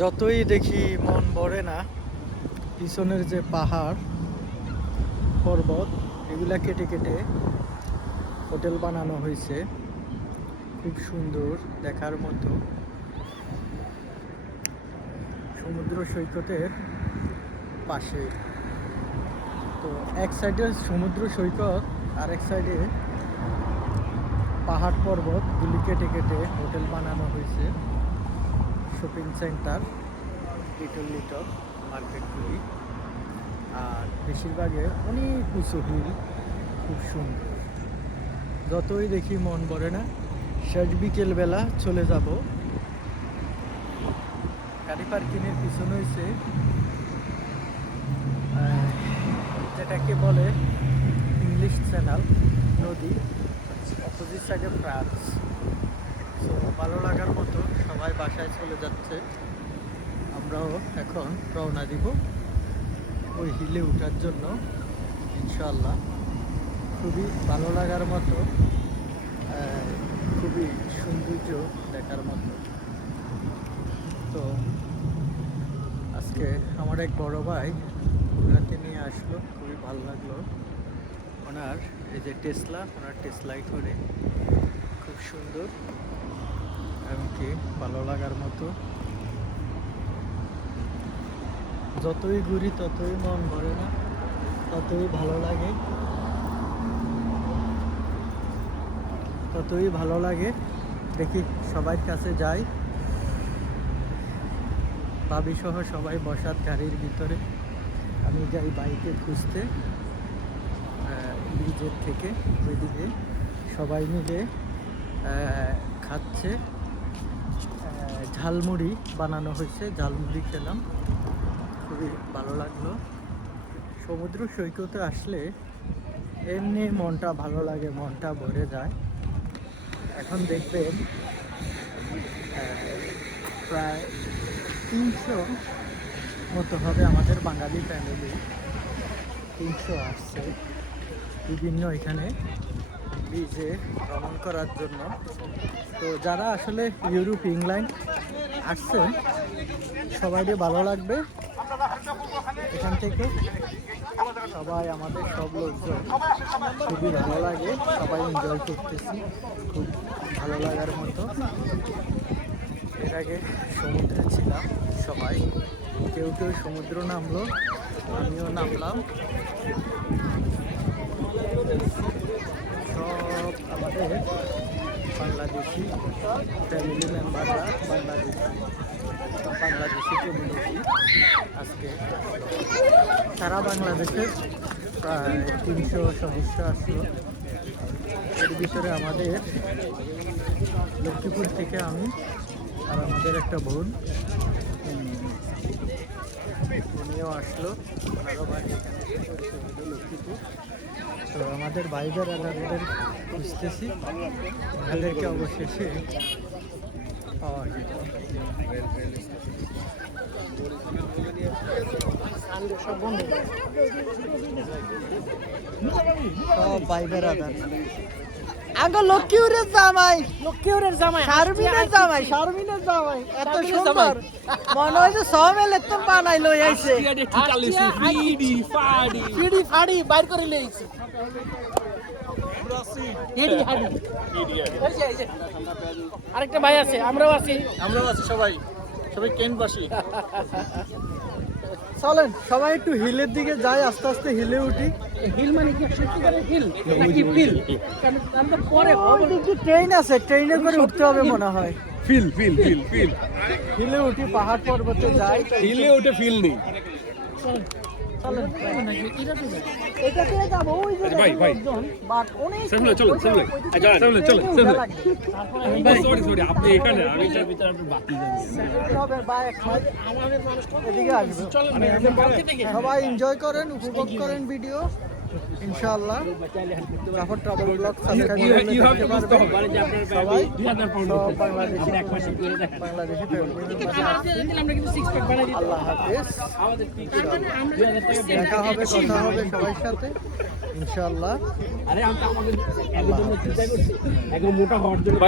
যতই দেখি মন ভরে না। পিছনের যে পাহাড় পর্বত এগুলা কেটে কেটে হোটেল বানানো হয়েছে, খুব সুন্দর দেখার মতো। সমুদ্র সৈকতের পাশে তো এক সাইডে সমুদ্র সৈকত আর এক সাইডে পাহাড় পর্বতগুলি কেটে কেটে হোটেল বানানো হয়েছে। শপিং সেন্টার, লিটল লিটল মার্কেটগুলি, আর বেশিরভাগে অনেক উঁচু হিল, খুব সুন্দর। যতই দেখি মন ভরে না। শেষ বিকেলবেলা চলে যাব। গাড়ি পার্কিংয়ের পিছনে হয়েছে যেটাকে বলে ইংলিশ চ্যানেল নদী, অপোজিট সাইডে ফ্রান্স। তো ভালো লাগার মতো সবাই বাসায় চলে যাচ্ছে, আমরাও এখন রওনা দিব ওই হিলে ওঠার জন্য ইনশাআল্লাহ। খুবই ভালো লাগার মতো, খুবই সৌন্দর্য দেখার মতো। তো আজকে আমার এক বড় ভাই ওনাকে নিয়ে আসলো, খুবই ভালো লাগলো। ওনার এই যে টেসলা, ওনার টেসলাই করে খুব সুন্দর, এমনকি ভালো লাগার মতো। যতই ঘুরি ততই মন ভরে না, ততই ভালো লাগে, ততই ভালো লাগে। দেখি সবার কাছে যাই, ভাবি সহ সবাই বসার গাড়ির ভিতরে, আমি যাই বাইকে খুঁজতে ব্রিজের থেকে ওইদিকে। সবাই মিলে খাচ্ছে, ঝালমুড়ি বানানো হয়েছে, ঝালমুড়ি খেলাম, খুবই ভালো লাগলো। সমুদ্র সৈকতে আসলে এমনি মনটা ভালো লাগে, মনটা ভরে যায়। এখন দেখবেন প্রায় 300 মতো হবে আমাদের বাঙালি ফ্যামিলি। 300 আসছে বিভিন্ন এখানে ব্রিজে ভ্রমণ করার জন্য। তো যারা আসলে ইউরোপ, ইংল্যান্ড আসছেন সবাইকে ভালো লাগবে। এখান থেকে সবাই, আমাদের সব লোকজন খুবই ভালো লাগে, সবাই এনজয় করতেছি, খুব ভালো লাগার মতো। এর আগে সমুদ্রে ছিলাম, সবাই কেউ কেউ সমুদ্র নামলো, আমিও নামলাম। সব আমাদের বাংলাদেশি ফ্যামিলি মেম্বাররা, বাংলাদেশি কমিউনিটি আজকে সারা বাংলাদেশের প্রায় 300 সদস্য আসলো। এর ভিতরে আমাদের লক্ষ্মীপুর থেকে আমি আর আমাদের একটা বোন, উনিও আসলো, ওনারও বাড়ি এখানে লক্ষ্মীপুর। তো আমাদের ভাইদের আলাদাদের খুঁজতেছি, ওনাদেরকে অবশেষে পাওয়া গেল। সব ভাইদের আলাদা আগে লক্ষ্মীপুরের জামাই, শারমিনের জামাই এত সুন্দর, মনে হয় যে সব এলে তো বানাই লই আইছে, ফিডি ফাড়ি বাইর করে লইছে। আরেকটা ভাই আছে, আমরাও আছি সবাই কেনবাসী। চলেন সবাই একটু হিলের দিকে যাই, আস্তে আস্তে হিলে উঠি। হিল মানে কি সত্যিকারের হিল নাকি ফিল? কারণ তো পরে ট্রেন আছে, ট্রেনে করে উঠতে হবে মনে হয়। ফিল হিলে উঠি, পাহাড় পর্বতে যাই, হিলে ওঠে ফিল নেই। চলেন এটাতে যাবো, ওই যে ভাই বাট অনেক সরি আপনি এখানে, আমি এটার ভিতরে আপনি বাকি এদিকে আসবে। সবাই এনজয় করেন, উপভোগ করেন ভিডিও ইনশাআল্লাহ। জাফর ট্রাভেল ব্লগ সাবস্ক্রাইব করলে সবাই সব বাংলাদেশি আল্লাহ হাফেজ। দেখা হবে, কথা হবে সবার সাথে ইনশাআল্লাহ। মোটা হওয়ার জন্য